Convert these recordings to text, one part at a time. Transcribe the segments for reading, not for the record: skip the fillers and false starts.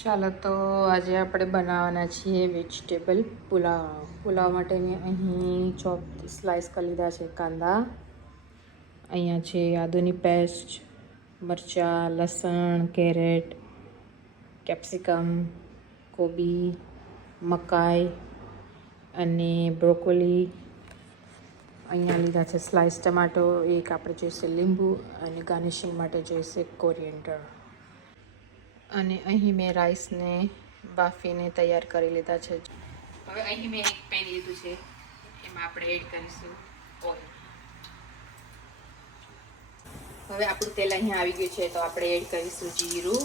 ચાલો તો આજે આપણે બનાવવાના છીએ વેજીટેબલ પુલાવ. પુલાવ માટે મેં અહીં સ્લાઈસ કરી લીધા છે કાંદા, અહીંયા છે આદુની પેસ્ટ, મરચાં, લસણ, કેરેટ, કેપ્સિકમ, કોબી, મકાઈ અને બ્રોકોલી. અહીંયા લીધા છે સ્લાઈસ ટમાટો, એક આપણે જોઈશે લીંબુ અને ગાર્નિશિંગ માટે જોઈશે કોરિએન્ડર. અને અહીં મેં રાઈસને બાફીને તૈયાર કરી લીધા છે. હવે અહીં મેં એક પેન લીધું છે, એમાં આપણે એડ કરીશું ઓઇલ. હવે આપણું તેલ અહીં આવી ગયું છે, તો આપણે એડ કરીશું જીરું,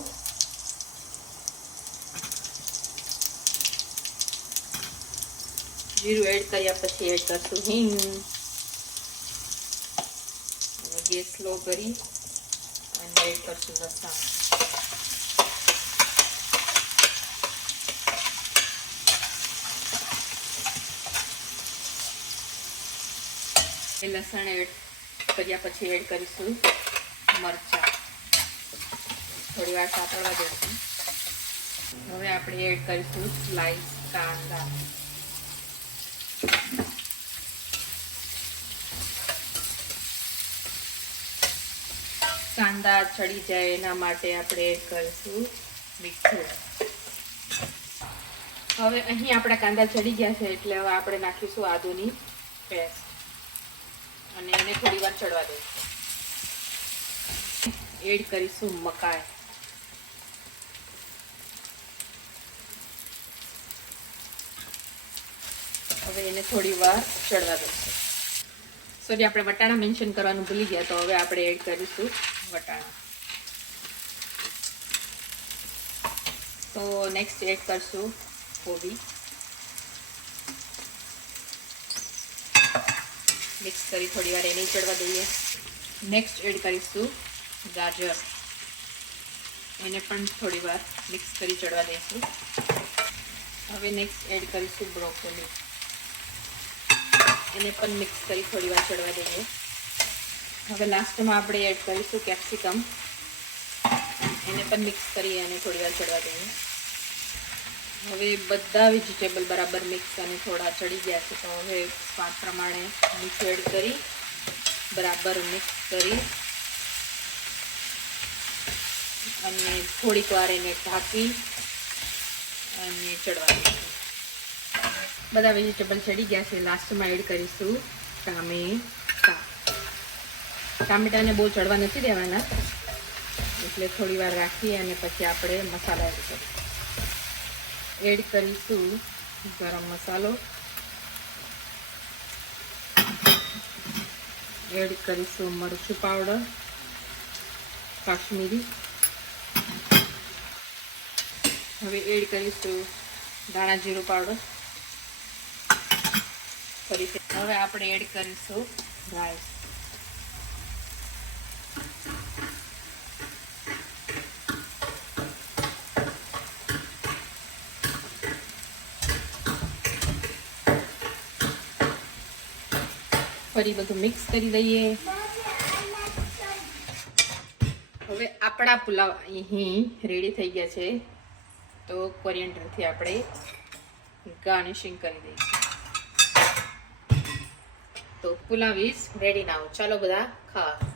એડ કર્યા પછી એડ કરશું હિંગ અને ગેસ સ્લો કરી અને એડ કરશું લસણ. લસણ એડ કર્યા પછી એડ કરીશું મરચાં, થોડી વાર સાતળવા દઈશું. હવે આપણે એડ કરીશું સ્લાઈસ કાંદા. કાંદા ચડી જાય એના માટે આપણે એડ કરીશું મીઠું. હવે અહીં આપણા કાંદા ચડી ગયા છે, એટલે હવે આપણે નાખીશું આદુની પેસ્ટ અને એને થોડી વાર ચડવા દઈશું. એડ કરીશું મકાઈ. હવે એને થોડી વાર ચડવા દઈશું. સોરી, આપણે વટાણા મેન્શન કરવાનું ભૂલી ગયા, તો હવે આપણે એડ કરીશું વટાણા. તો નેક્સ્ટ એડ કરશું કોબી. મિક્સ કરી થોડી વાર એને ચડવા દઈએ. નેક્સ્ટ એડ કરીશું ગાજર, એને પણ થોડી વાર મિક્સ કરી ચડવા દઈશું. હવે નેક્સ્ટ એડ કરીશું બ્રોકોલી, એને પણ મિક્સ કરી થોડી વાર ચડવા દઈએ. હવે લાસ્ટમાં આપણે એડ કરીશું કેપ્સિકમ, એને પણ મિક્સ કરી અને થોડી વાર ચડવા દઈએ. હવે બધા વેજીટેબલ બરાબર મિક્સ અને થોડા ચડી ગયા છે, તો હવે સ્વાદ પ્રમાણે મીઠું એડ કરી બરાબર મિક્સ કરી અને થોડીક વાર એને ઢાંકી અને ચડવા દઈશું. બધા વેજીટેબલ ચડી ગયા છે. લાસ્ટમાં એડ કરીશું ટામેટા. ટામેટાને બહુ ચડવા નથી દેવાના, એટલે થોડી વાર રાખી અને પછી આપણે મસાલા એડ કરીશું. એડ કરીશું ગરમ મસાલો, એડ કરીશું મરચું પાવડર કાશ્મીરી. હવે એડ કરીશું ધાણા જીરું પાવડર. ફરીથી હવે આપણે એડ કરીશું રાઈસ. ફરી બધું મિક્સ કરી દઈએ. હવે આપણા પુલાવ અહીં રેડી થઈ ગયા છે, તો કોરિએન્ડરથી આપણે ગાર્નિશિંગ કરી દઈશું. તો પુલાવ ઇઝ રેડી નાઉ. ચાલો બધા ખાવા.